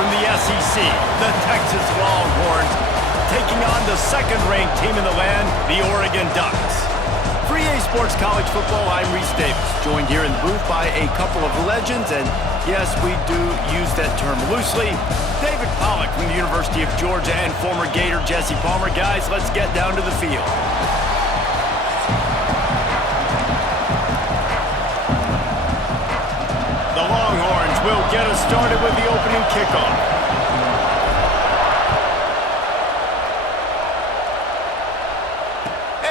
from the SEC, the Texas Longhorns, taking on the second-ranked team in the land, the Oregon Ducks. For EA Sports College Football, I'm Reese Davis, joined here in the booth by a couple of legends, and yes, we do use that term loosely. David Pollack from the University of Georgia and former Gator Jesse Palmer. Guys, let's get down to the field. The Longhorns will get us started with the opening kickoff.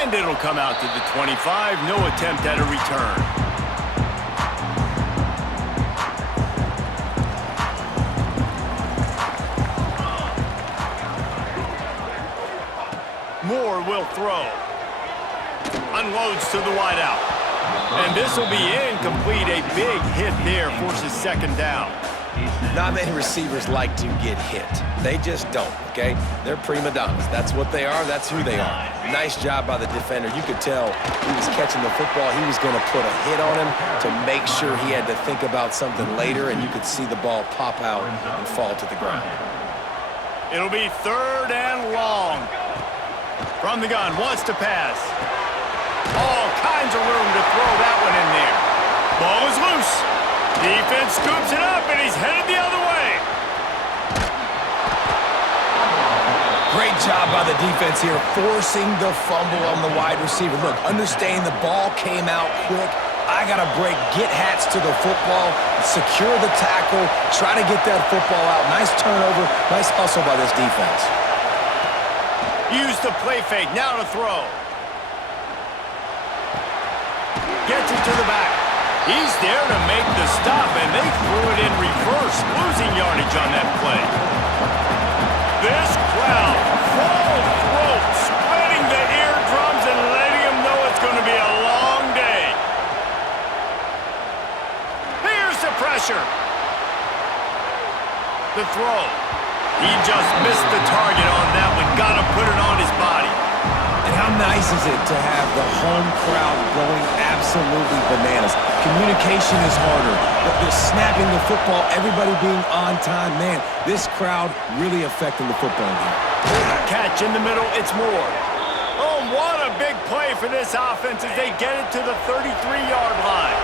And it'll come out to the 25. No attempt at a return. Moore will throw. Unloads to the wideout. And this will be incomplete. A big hit there forces second down. Not many receivers like to get hit. They just don't, okay? They're prima donnas. That's what they are. That's who they are. Nice job by the defender. You could tell he was catching the football. He was going to put a hit on him to make sure he had to think about something later, and you could see the ball pop out and fall to the ground. It'll be third and long. From the gun, wants to pass. All kinds of room to throw that one in there. Ball is loose. Defense scoops it up, and he's headed the other way. Great job by the defense here, forcing the fumble on the wide receiver. Look, understanding the ball came out quick. I got to break, get hats to the football, secure the tackle, try to get that football out. Nice turnover, nice hustle by this defense. Use the play fake, now to throw. Gets it to the back. He's there to make the stop, and they threw it in reverse, losing yardage on that play. This crowd, full throat, spreading the eardrums and letting them know it's going to be a long day. Here's the pressure. The throw. He just missed the target on that one. Got to put it on his body. And how nice is it to have the home crowd going absolutely bananas? Communication is harder. The snapping the football, everybody being on time. Man, this crowd really affecting the football game. Catch in the middle, it's Moore. Oh, what a big play for this offense as they get it to the 33-yard line.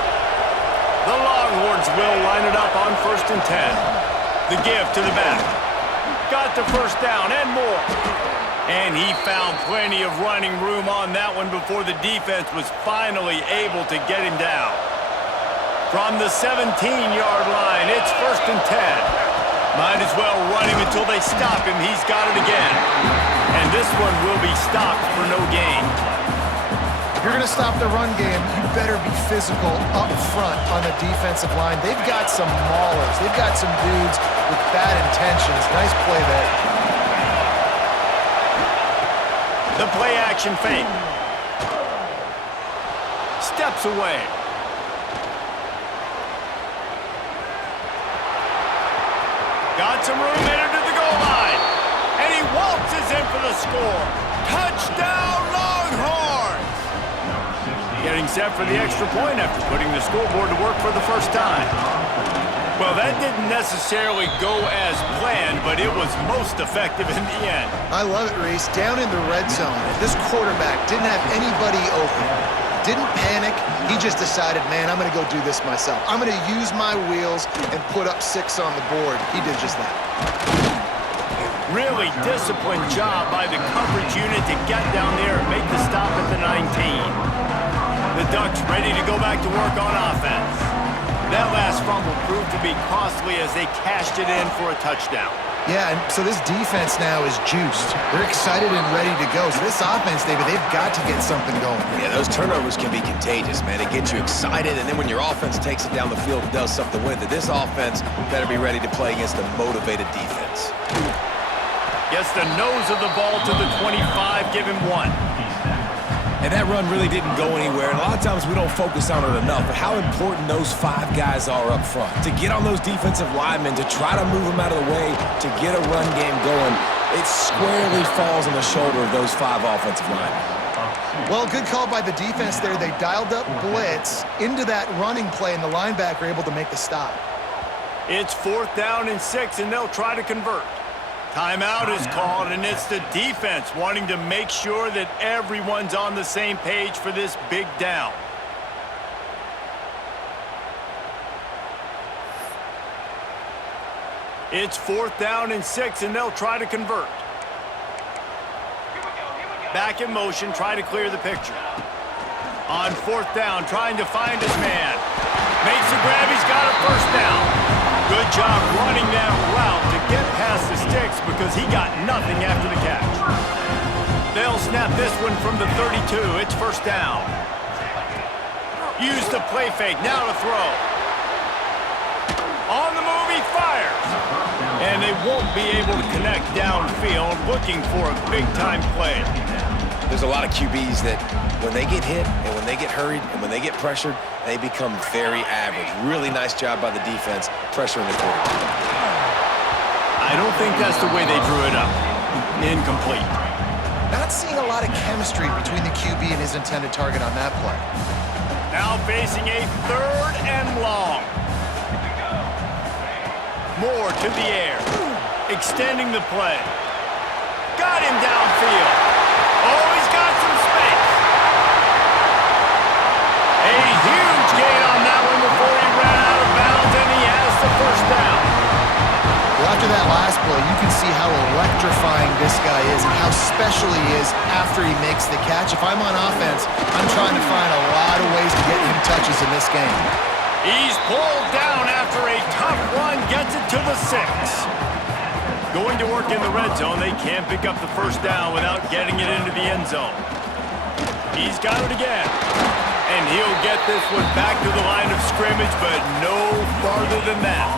The Longhorns will line it up on 1st and 10. The give to the back. Got the first down and more. And he found plenty of running room on that one before the defense was finally able to get him down. From the 17-yard line, it's 1st and 10. Might as well run him until they stop him. He's got it again. And this one will be stopped for no gain. If you're going to stop the run game, you better be physical up front on the defensive line. They've got some maulers. They've got some dudes with bad intentions. Nice play there. The play-action fake. Steps away. Got some room, headed to the goal line. And he waltzes in for the score. Touchdown, Longhorns! Getting set for the extra point after putting the scoreboard to work for the first time. Well, that didn't necessarily go as planned, but it was most effective in the end. I love it, Reese. Down in the red zone, this quarterback didn't have anybody open. Didn't panic. He just decided, man, I'm going to go do this myself. I'm going to use my wheels and put up 6 on the board. He did just that. Really disciplined job by the coverage unit to get down there and make the stop at the 19. The Ducks ready to go back to work on offense. That last fumble proved to be costly as they cashed it in for a touchdown. Yeah, and so this defense now is juiced. They're excited and ready to go. So this offense, David, they've got to get something going. Yeah, those turnovers can be contagious, man. It gets you excited, and then when your offense takes it down the field and does something with it, this offense better be ready to play against a motivated defense. Gets the nose of the ball to the 25, give him 1. And that run really didn't go anywhere. And a lot of times we don't focus on it enough, but how important those 5 guys are up front. To get on those defensive linemen, to try to move them out of the way, to get a run game going, it squarely falls on the shoulder of those 5 offensive linemen. Well, good call by the defense there. They dialed up blitz into that running play, and the linebacker able to make the stop. It's 4th down and 6, and they'll try to convert. Timeout is called, and it's the defense wanting to make sure that everyone's on the same page for this big down. It's 4th down and 6, and they'll try to convert. Back in motion, try to clear the picture. On 4th down, trying to find his man. Makes a grab, he's got a first down. Good job running that route to get past the sticks because he got nothing after the catch. They'll snap this one from the 32. It's first down. Use the play fake, now to throw. On the move, he fires. And they won't be able to connect downfield, looking for a big-time play. There's a lot of QBs that when they get hit and when they get hurried and when they get pressured, they become very average. Really nice job by the defense pressuring the quarterback. I don't think that's the way they drew it up. Incomplete. Not seeing a lot of chemistry between the QB and his intended target on that play. Now facing a 3rd and long. Moore to the air. Extending the play. Got him downfield. Oh, he's got some space. A huge gain on that one before he ran out of bounds, and he has the first down. Well, after that last play, you can see how electrifying this guy is and how special he is after he makes the catch. If I'm on offense, I'm trying to find a lot of ways to get him touches in this game. He's pulled down after a tough run, gets it to the 6. Going to work in the red zone, they can't pick up the first down without getting it into the end zone. He's got it again. And he'll get this one back to the line of scrimmage, but no farther than that.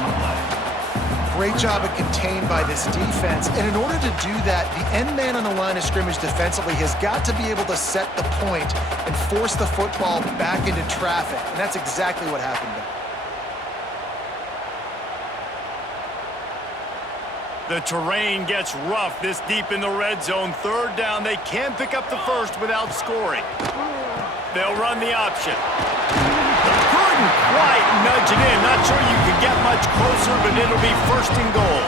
Great job of contained by this defense. And in order to do that, the end man on the line of scrimmage defensively has got to be able to set the point and force the football back into traffic. And that's exactly what happened there. The terrain gets rough this deep in the red zone. 3rd down, they can't pick up the first without scoring. They'll run the option. Couldn't quite nudge it in. Not sure you could get much closer, but it'll be 1st and goal.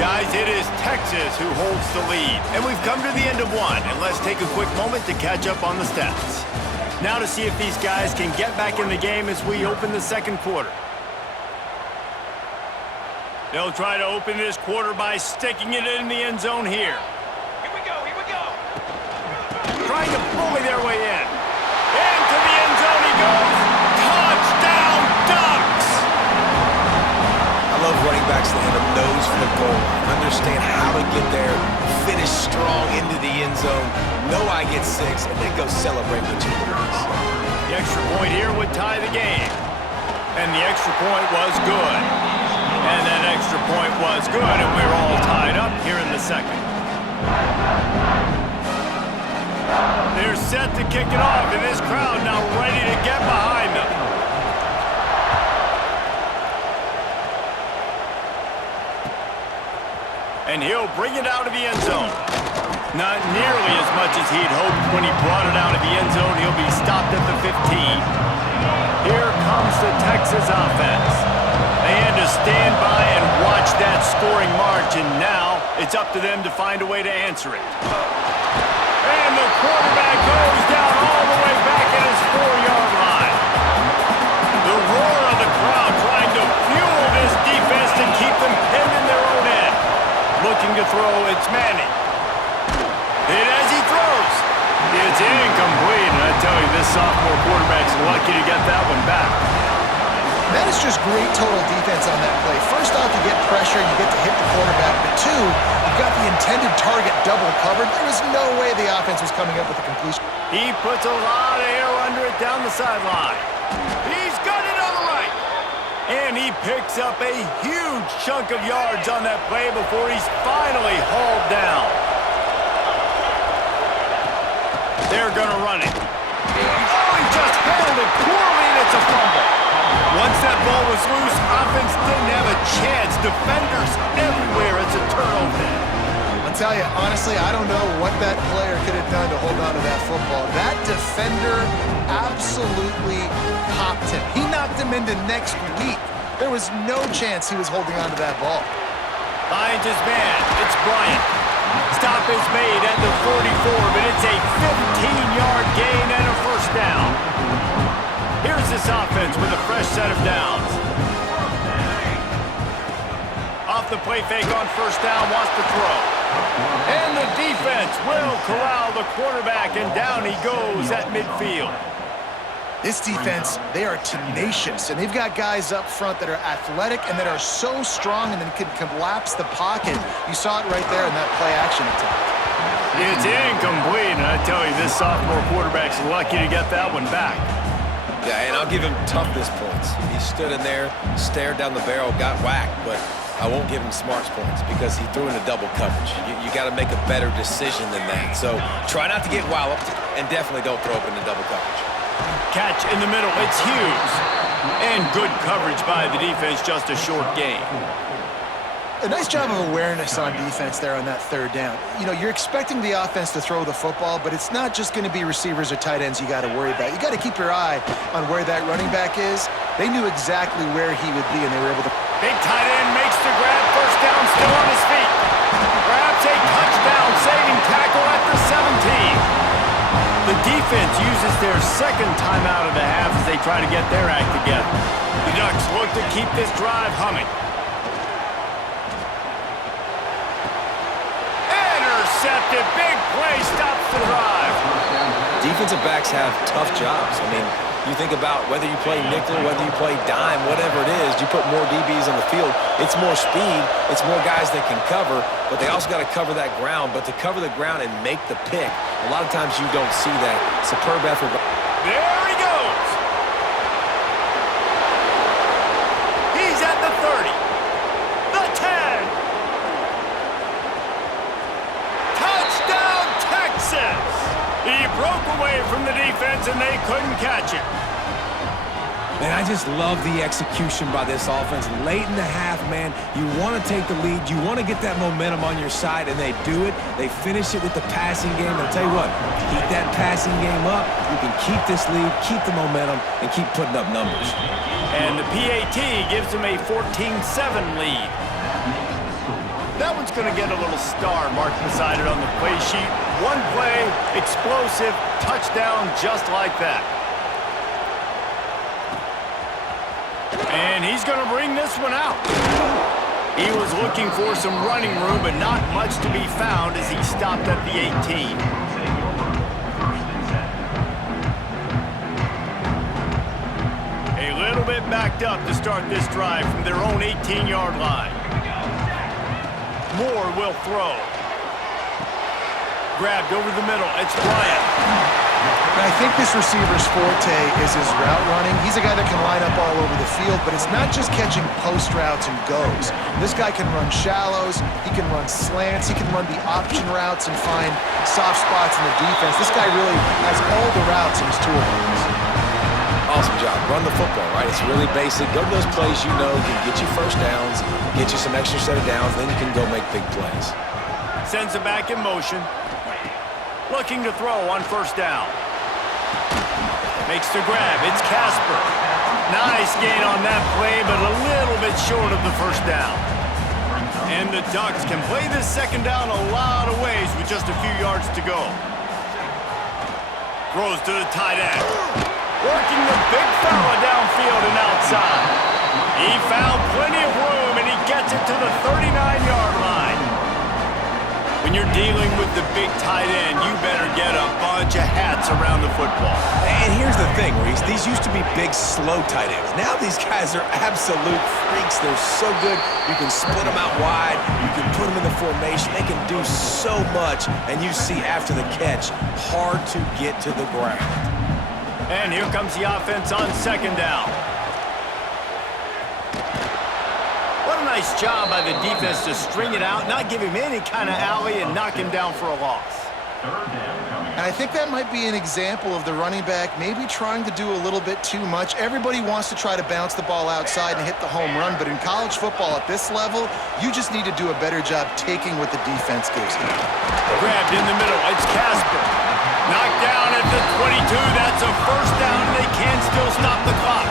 Guys, it is Texas who holds the lead. And we've come to the end of one. And let's take a quick moment to catch up on the stats. Now to see if these guys can get back in the game as we open the second quarter. They'll try to open this quarter by sticking it in the end zone here. Here we go, here we go. Trying to bully their way in. Into the end zone he goes. Touchdown, Ducks! I love running backs that hit a nose for the goal line. Understand how to get there, finish strong into the end zone, know I get 6, and then go celebrate with you. The extra point here would tie the game. And the extra point was good. And that extra point was good, and we're all tied up here in the second. They're set to kick it off, and this crowd now ready to get behind them. And he'll bring it out of the end zone. Not nearly as much as he'd hoped when he brought it out of the end zone. He'll be stopped at the 15. Here comes the Texas offense. They had to stand by and watch that scoring march, and now it's up to them to find a way to answer it. And the quarterback goes down all the way back at his 4-yard line. The roar of the crowd trying to fuel this defense to keep them pinned in their own end. Looking to throw, it's Manning. And as he throws, it's incomplete. And I tell you, this sophomore quarterback's lucky to get that one back. That is just great total defense on that play. First off, you get pressure, you get to hit the quarterback. But 2, you've got the intended target double covered. There was no way the offense was coming up with a completion. He puts a lot of air under it down the sideline. He's got it on the right. And he picks up a huge chunk of yards on that play before he's finally hauled down. They're going to run it. Oh, he just handled it poorly, and it's a fumble. Once that ball was loose, offense didn't have a chance. Defenders everywhere. It's a turnover. I'll tell you, honestly, I don't know what that player could have done to hold on to that football. That defender absolutely popped him. He knocked him into next week. There was no chance he was holding on to that ball. Finds his man. It's Bryant. Stop is made at the 44, but it's a 15-yard gain and a first down. Here's this offense with a fresh set of downs. Off the play fake on first down, wants to throw. And the defense will corral the quarterback, and down he goes at midfield. This defense, they are tenacious, and they've got guys up front that are athletic and that are so strong and then can collapse the pocket. You saw it right there in that play-action attack. It's incomplete, and I tell you, this sophomore quarterback's lucky to get that one back. Yeah, and I'll give him toughness points. He stood in there, stared down the barrel, got whacked, but I won't give him smarts points because he threw into double coverage. You got to make a better decision than that. So try not to get walloped, and definitely don't throw up into double coverage. Catch in the middle, it's Hughes. And good coverage by the defense, just a short gain. A nice job of awareness on defense there on that third down. You know, you're expecting the offense to throw the football, but it's not just going to be receivers or tight ends you got to worry about. You got to keep your eye on where that running back is. They knew exactly where he would be, and they were able to... Big tight end makes the grab, first down, still on his feet. Grabs a touchdown, saving tackle at the 17. The defense uses their second timeout of the half as they try to get their act together. The Ducks look to keep this drive humming. Intercepted, big play, stops the drive. Defensive backs have tough jobs. I mean, you think about whether you play nickel, whether you play dime, whatever it is, you put more DBs on the field. It's more speed. It's more guys that can cover, but they also got to cover that ground. But to cover the ground and make the pick, a lot of times you don't see that. Superb effort. There he goes. He's at the 30. The 10. Touchdown, Texas. He broke away from the defense, and they couldn't catch it. Man, I just love the execution by this offense. Late in the half, man, you want to take the lead. You want to get that momentum on your side, and they do it. They finish it with the passing game. And I'll tell you what, keep that passing game up. You can keep this lead, keep the momentum, and keep putting up numbers. And the PAT gives them a 14-7 lead. That one's going to get a little star marked beside it on the play sheet. One play, explosive, touchdown just like that. And he's going to bring this one out. He was looking for some running room, but not much to be found as he stopped at the 18. A little bit backed up to start this drive from their own 18-yard line. Moore will throw. Grabbed over the middle. It's Bryant. And I think this receiver's forte is his route running. He's a guy that can line up all over the field, but it's not just catching post routes and goes. This guy can run shallows, he can run slants, he can run the option routes and find soft spots in the defense. This guy really has all the routes in his toolbox. Awesome job. Run the football, right? It's really basic. Go to those plays you know can get you first downs, get you some extra set of downs, then you can go make big plays. Sends it back in motion. Looking to throw on first down. Makes the grab. It's Casper. Nice gain on that play, but a little bit short of the first down. And the Ducks can play this second down a lot of ways with just a few yards to go. Throws to the tight end. Working the big fella downfield and outside. He found plenty of room, and he gets it to the 39-yard line. When you're dealing with the big tight end, you better get a bunch of hats around the football. And here's the thing, Reese. These used to be big, slow tight ends. Now these guys are absolute freaks. They're so good. You can split them out wide. You can put them in the formation. They can do so much. And you see after the catch, hard to get to the ground. And here comes the offense on second down. What a nice job by the defense to string it out, not give him any kind of alley, and knock him down for a loss. And I think that might be an example of the running back maybe trying to do a little bit too much. Everybody wants to try to bounce the ball outside and hit the home run, but in college football at this level, you just need to do a better job taking what the defense gives you. Grabbed in the middle. It's Casper. stop the clock.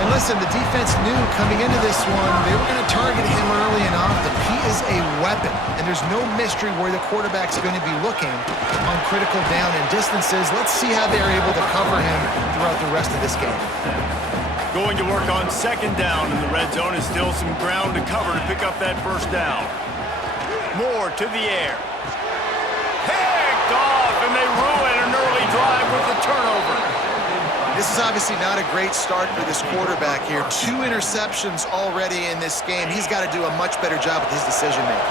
And listen, the defense knew coming into this one, they were going to target him early and often. He is a weapon, and there's no mystery where the quarterback's going to be looking on critical down and distances. Let's see how they're able to cover him throughout the rest of this game. Going to work on second down in the red zone is still some ground to cover to pick up that first down. Moore to the air. Picked off, and they ruin an early drive with the turnover. This is obviously not a great start for this quarterback here. 2 interceptions already in this game. He's got to do a much better job with his decision-making.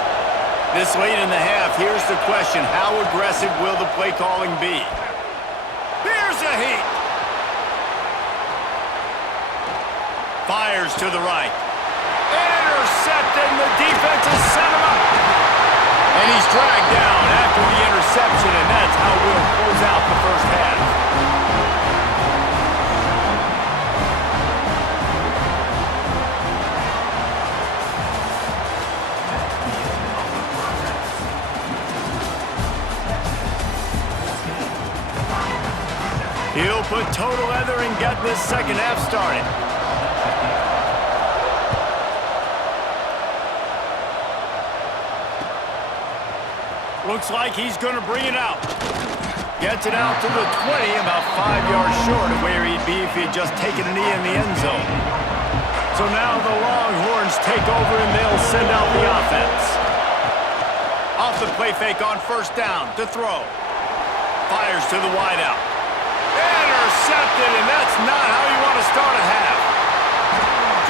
This late in the half, here's the question. How aggressive will the play calling be? Here's a heat. Fires to the right. Intercepted, and the defense has set him up. And he's dragged down after the interception, and that's how we'll close out the first half. He'll put total leather and get this second half started. Looks like he's going to bring it out. Gets it out to the 20, about 5 yards short of where he'd be if he'd just taken a knee in the end zone. So now the Longhorns take over and they'll send out the offense. Off the play fake on first down to throw. Fires to the wideout. Intercepted, and that's not how you want to start a half.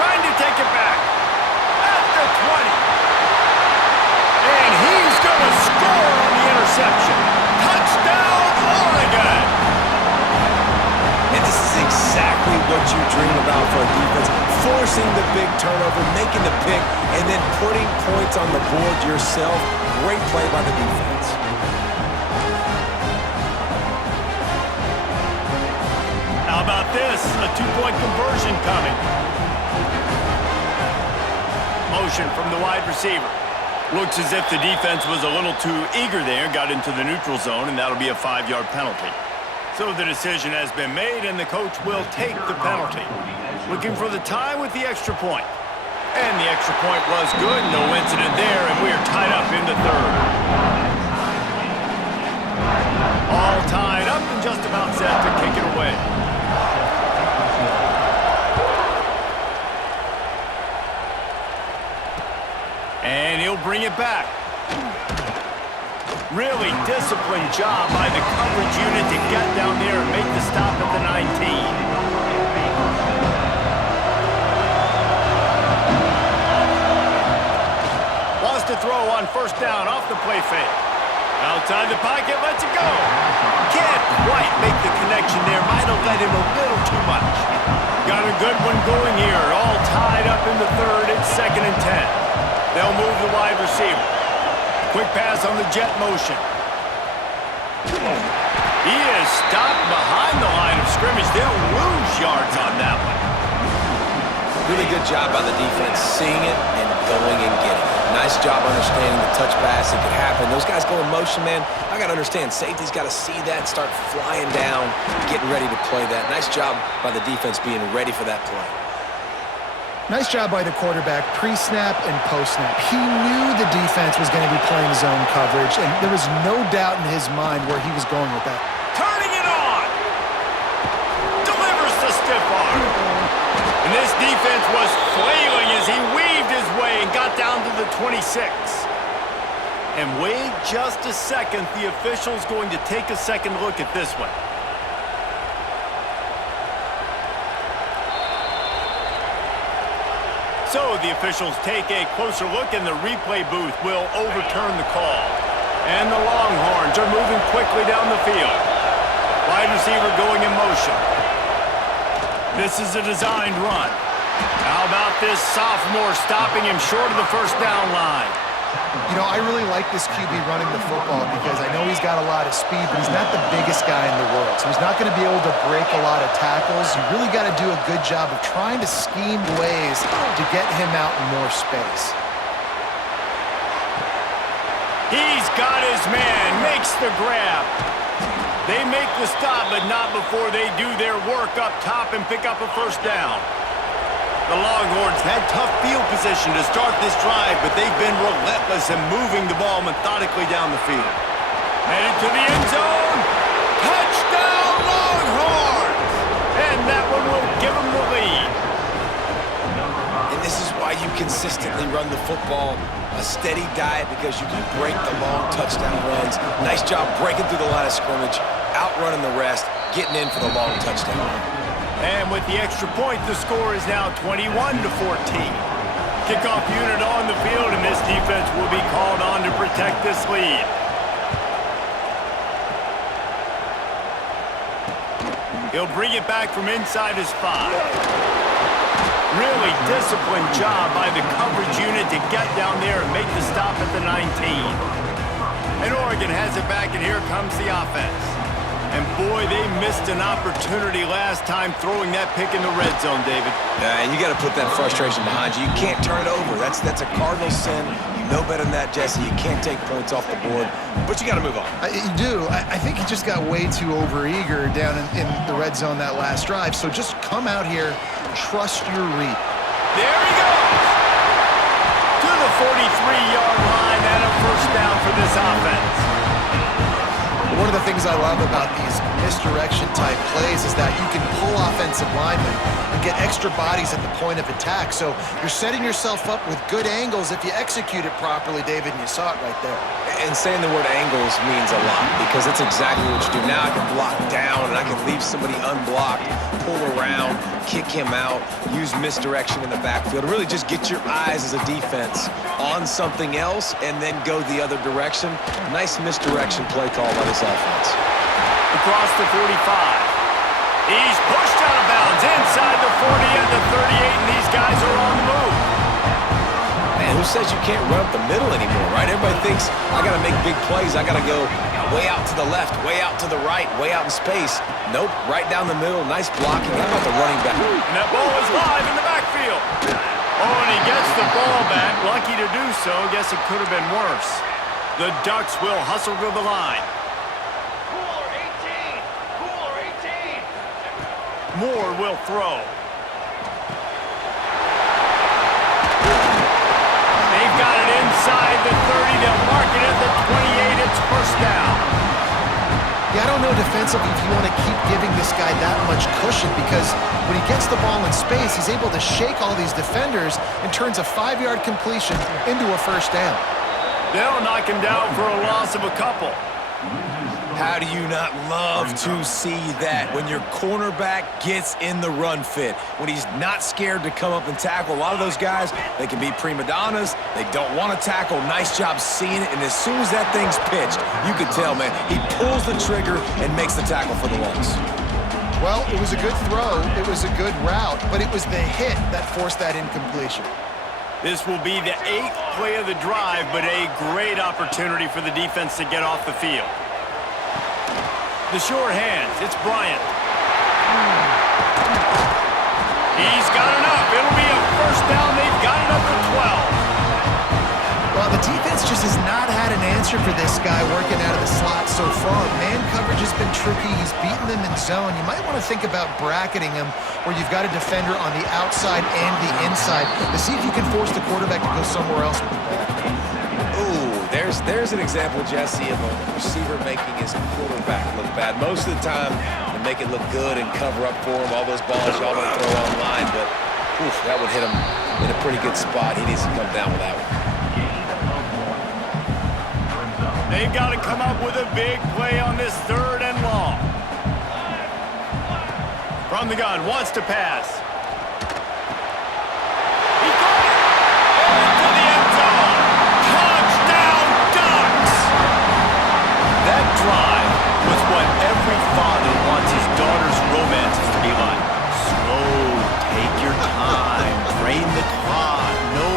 Trying to take it back. At the 20. And he's going to score on the interception. Touchdown, Oregon! And this is exactly what you dream about for a defense. Forcing the big turnover, making the pick, and then putting points on the board yourself. Great play by the defense. How about this? A 2-point conversion coming. Motion from the wide receiver. Looks as if the defense was a little too eager there, got into the neutral zone, and that'll be a 5-yard penalty. So the decision has been made, and the coach will take the penalty. Looking for the tie with the extra point. And the extra point was good. No incident there, and we're tied up in the third. All tied up and just about set to kick it away. And he'll bring it back. Really disciplined job by the coverage unit to get down there and make the stop at the 19. Wants to throw on first down off the play fake. Outside the pocket, lets it go. Can't quite make the connection there. Might have let him a little too much. Got a good one going here. All tied up in the third. It's 2nd and 10. They'll move the wide receiver. Quick pass on the jet motion. He is stopped behind the line of scrimmage. They'll lose yards on that one. Really good job by the defense, seeing it and going and getting it. Nice job understanding the touch pass. It could happen. Those guys go in motion, man. I got to understand, safety's got to see that, start flying down, getting ready to play that. Nice job by the defense being ready for that play. Nice job by the quarterback, pre-snap and post-snap. He knew the defense was going to be playing zone coverage, and there was no doubt in his mind where he was going with that. Turning it on! Delivers the stiff arm. And this defense was flailing as he weaved his way and got down to the 26. And wait just a second, the official's going to take a second look at this one. So the officials take a closer look, and the replay booth will overturn the call. And the Longhorns are moving quickly down the field. Wide receiver going in motion. This is a designed run. How about this sophomore stopping him short of the first down line? You know, I really like this QB running the football because I know he's got a lot of speed, but he's not the biggest guy in the world. So he's not going to be able to break a lot of tackles. You really got to do a good job of trying to scheme ways to get him out in more space. He's got his man, makes the grab. They make the stop, but not before they do their work up top and pick up a first down. The Longhorns had tough field position to start this drive, but they've been relentless in moving the ball methodically down the field. Headed to the end zone. Touchdown, Longhorns! And that one will give them the lead. And this is why you consistently run the football. A steady diet because you can break the long touchdown runs. Nice job breaking through the line of scrimmage, outrunning the rest, getting in for the long touchdown run. And with the extra point, the score is now 21-14. Kickoff unit on the field, and this defense will be called on to protect this lead. He'll bring it back from inside his 5. Really disciplined job by the coverage unit to get down there and make the stop at the 19. And Oregon has it back, and here comes the offense. And boy, they missed an opportunity last time throwing that pick in the red zone, David. And you got to put that frustration behind you. You can't turn it over. That's a cardinal sin. You know better than that, Jesse. You can't take points off the board, but you got to move on. You do. I think he just got way too overeager down in the red zone that last drive. So just come out here, trust your read. There he goes! To the 43-yard line and a first down for this offense. One of the things I love about these misdirection-type plays is that you can pull offensive linemen and get extra bodies at the point of attack. So you're setting yourself up with good angles if you execute it properly, David, and you saw it right there. And saying the word angles means a lot because that's exactly what you do. Now I can block down and I can leave somebody unblocked, pull around, kick him out, use misdirection in the backfield. Really just get your eyes as a defense on something else and then go the other direction. Nice misdirection play call by this offense. Across the 45. He's pushed out of bounds inside the 40 and the 38, and these guys are on the move. Man, who says you can't run up the middle anymore, right? Everybody thinks I got to make big plays. I got to go way out to the left, way out to the right, way out in space. Nope, right down the middle. Nice blocking. How about the running back? And that ball is live in the backfield. Oh, and he gets the ball back. Lucky to do so. Guess it could have been worse. The Ducks will hustle to the line. Cooler 18! Cooler 18! Moore will throw. They've got it inside the 30. They'll mark it at the 28. It's first down. Yeah, I don't know defensively if you want to keep giving this guy that much cushion because when he gets the ball in space, he's able to shake all these defenders and turns a 5-yard completion into a first down. They'll knock him down for a loss of a couple. How do you not love to see that when your cornerback gets in the run fit, when he's not scared to come up and tackle? A lot of those guys, they can be prima donnas. They don't want to tackle. Nice job seeing it. And as soon as that thing's pitched, you can tell, man, he pulls the trigger and makes the tackle for the loss. Well, it was a good throw. It was a good route, but it was the hit that forced that incompletion. This will be the 8th play of the drive, but a great opportunity for the defense to get off the field. The short hands, it's Bryant. He's got enough. It'll be a first down. They've got it up to 12. Well, the defense just has not had an answer for this guy working out of the slot so far. Man coverage has been tricky. He's beaten them in zone. You might want to think about bracketing him where you've got a defender on the outside and the inside to see if you can force the quarterback to go somewhere else with the ball. There's an example, Jesse, of a receiver making his quarterback look bad. Most of the time, they make it look good and cover up for him. All those balls y'all don't throw online, but that would hit him in a pretty good spot. He needs to come down with that one. They've got to come up with a big play on this 3rd and long. From the gun, wants to pass. He got it! Into the end zone! Touchdown, Ducks! That drive was what every father wants his daughter's romances to be like. Slow, take your time, drain the clock, no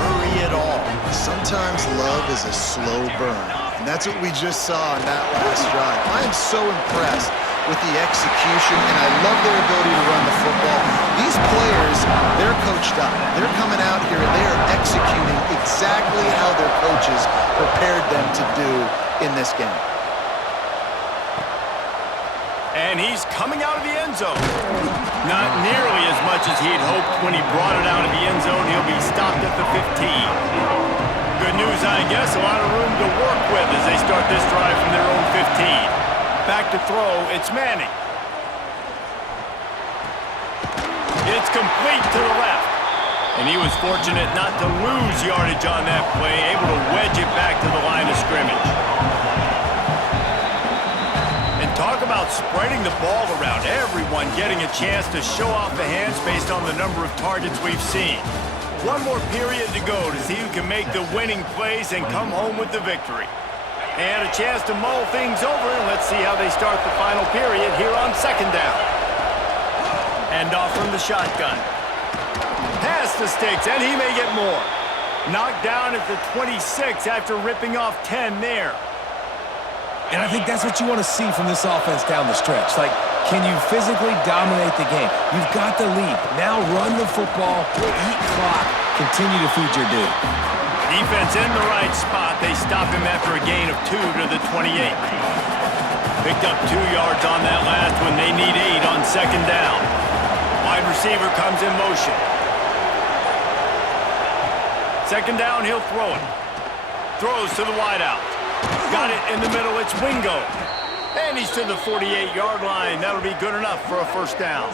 hurry at all. Sometimes love is a slow burn, and that's what we just saw in that last drive. I am so impressed with the execution, and I love their ability to run the football. These players, they're coached up. They're coming out here, and they are executing exactly how their coaches prepared them to do in this game. And he's coming out of the end zone. Not nearly as much as he'd hoped when he brought it out of the end zone. He'll be stopped at the 15. Good news, I guess. A lot of room to work with as they start this drive from their own 15. Back to throw, it's Manning. It's complete to the left. And he was fortunate not to lose yardage on that play, able to wedge it back to the line of scrimmage. And talk about spreading the ball around, everyone getting a chance to show off the hands based on the number of targets we've seen. One more period to go to see who can make the winning plays and come home with the victory. And a chance to mull things over, and let's see how they start the final period here on second down. And off from the shotgun. Past the sticks, and he may get more. Knocked down at the 26 after ripping off 10 there. And I think that's what you want to see from this offense down the stretch. Like, can you physically dominate the game? You've got the lead. Now run the football, eat clock, continue to feed your dude. Defense in the right spot. They stop him after a gain of 2 to the 28. Picked up 2 yards on that last one. They need 8 on second down. Wide receiver comes in motion. Second down, he'll throw it. Throws to the wideout. Got it in the middle, it's Wingo. And he's to the 48-yard line. That'll be good enough for a first down.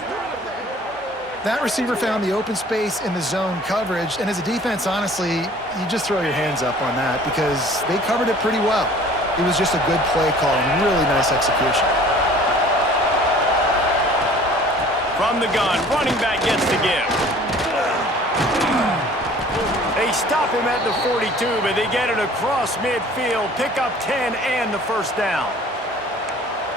That receiver found the open space in the zone coverage, and as a defense, honestly, you just throw your hands up on that because they covered it pretty well. It was just a good play call and really nice execution. From the gun, running back gets the give. They stop him at the 42, but they get it across midfield, pick up 10 and the first down.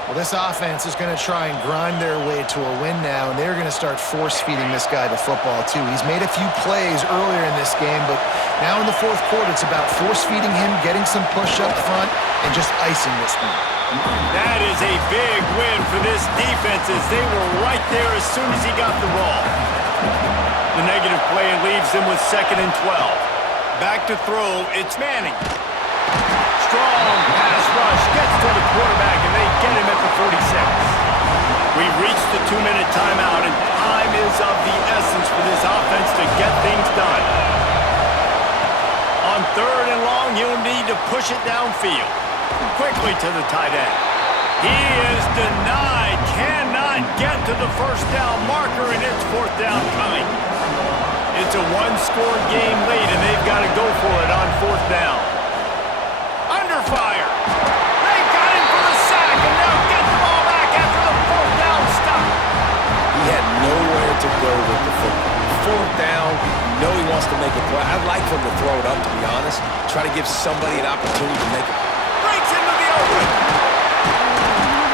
Well, this offense is going to try and grind their way to a win now, and they're going to start force-feeding this guy the football, too. He's made a few plays earlier in this game, but now in the fourth quarter, it's about force-feeding him, getting some push up front, and just icing this thing. That is a big win for this defense as they were right there as soon as he got the ball. The negative play leaves them with 2nd and 12. Back to throw, it's Manning. Strong pass rush, gets to the quarterback, and they get him at the 46. We've reached the 2-minute timeout, and time is of the essence for this offense to get things done. On 3rd and long, he'll need to push it downfield. Quickly to the tight end. He is denied, cannot get to the first down marker, and it's 4th down coming. It's a one-score game late, and they've got to go for it on 4th down. Under fire. They got him for the sack, and they'll get the ball back after the 4th down stop. He had nowhere to go with the football. 4th down, you know he wants to make a play. I'd like for him to throw it up, to be honest. Try to give somebody an opportunity to make it. Breaks into the open.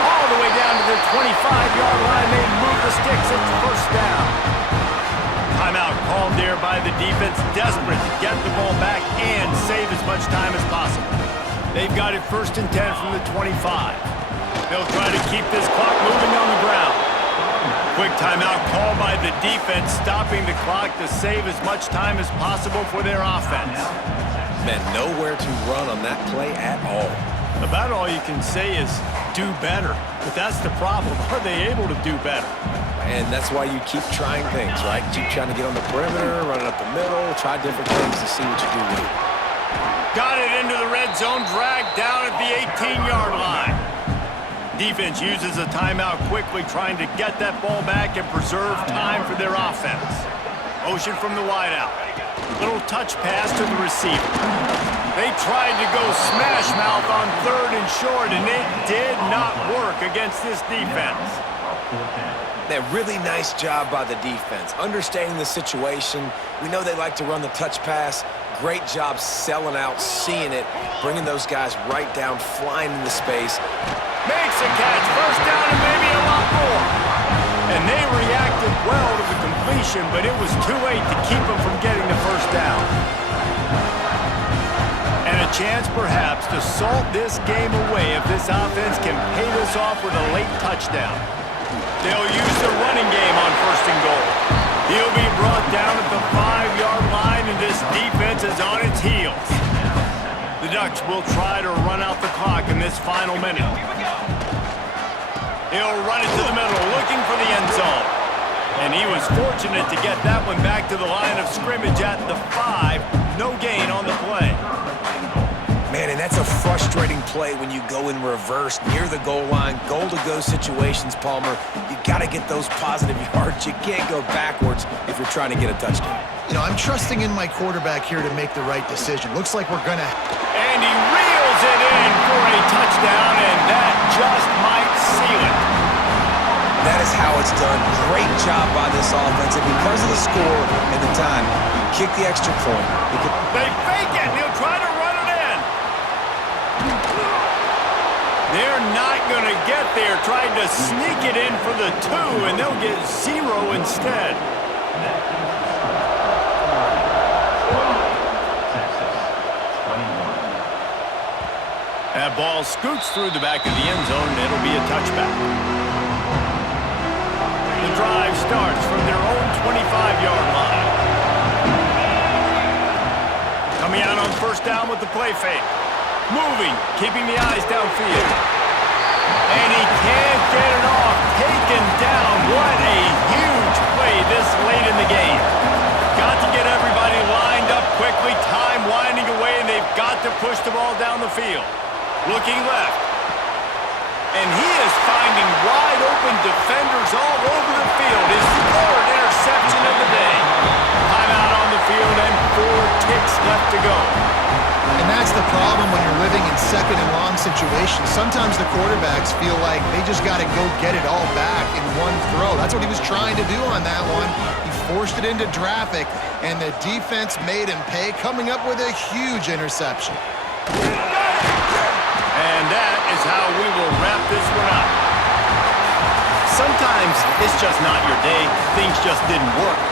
All the way down to the 25-yard line. They move the sticks. It's first down. Timeout called there by the defense, desperate to get the ball back and save as much time as possible. They've got it 1st and 10 from the 25. They'll try to keep this clock moving on the ground. Quick timeout called by the defense, stopping the clock to save as much time as possible for their offense. Man, nowhere to run on that play at all. About all you can say is do better. But that's the problem. Are they able to do better? And that's why you keep trying things, right? Keep trying to get on the perimeter, run it up the middle, try different things to see what you do with it. Got it into the red zone, dragged down at the 18-yard line. Defense uses a timeout quickly, trying to get that ball back and preserve time for their offense. Motion from the wideout. Little touch pass to the receiver. They tried to go smash mouth on 3rd and short, and it did not work against this defense. That really nice job by the defense, understanding the situation. We know they like to run the touch pass. Great job selling out, seeing it, bringing those guys right down, flying into space. Makes a catch, first down and maybe a lot more. And they reacted well to the completion, but it was too late to keep them from getting the first down. And a chance perhaps to salt this game away if this offense can pay this off with a late touchdown. They'll use the running game on 1st and goal. He'll be brought down at the 5-yard line, and this defense is on its heels. The Ducks will try to run out the clock in this final minute. He'll run it to the middle, looking for the end zone. And he was fortunate to get that one back to the line of scrimmage at the 5. No gain on the play. Man, and that's a frustrating play when you go in reverse near the goal line, goal-to-go situations, Palmer. You got to get those positive yards. You can't go backwards if you're trying to get a touchdown. You know, I'm trusting in my quarterback here to make the right decision. Looks like we're going to... And he reels it in for a touchdown, and that just might seal it. That is how it's done. Great job by this offense, and because of the score and the time, kick the extra point. They fake it, and he'll try to run it in. They're not going to get there, trying to sneak it in for the 2, and they'll get 0 instead. That ball scoots through the back of the end zone, and it'll be a touchback. The drive starts from their own 25-yard line. Coming out on first down with the play fake. Moving, keeping the eyes downfield. And he can't get it off. Taken down. What a huge play this late in the game. Got to get everybody lined up quickly. Time winding away, and they've got to push the ball down the field. Looking left. And he is finding wide open defenders all over the field. His third interception of the day. Timeout on the field and 4 ticks left to go. And that's the problem when you're living in second and long situations. Sometimes the quarterbacks feel like they just got to go get it all back in one throw. That's what he was trying to do on that one. He forced it into traffic, and the defense made him pay, coming up with a huge interception. And that is how we will wrap this one up. Sometimes it's just not your day. Things just didn't work.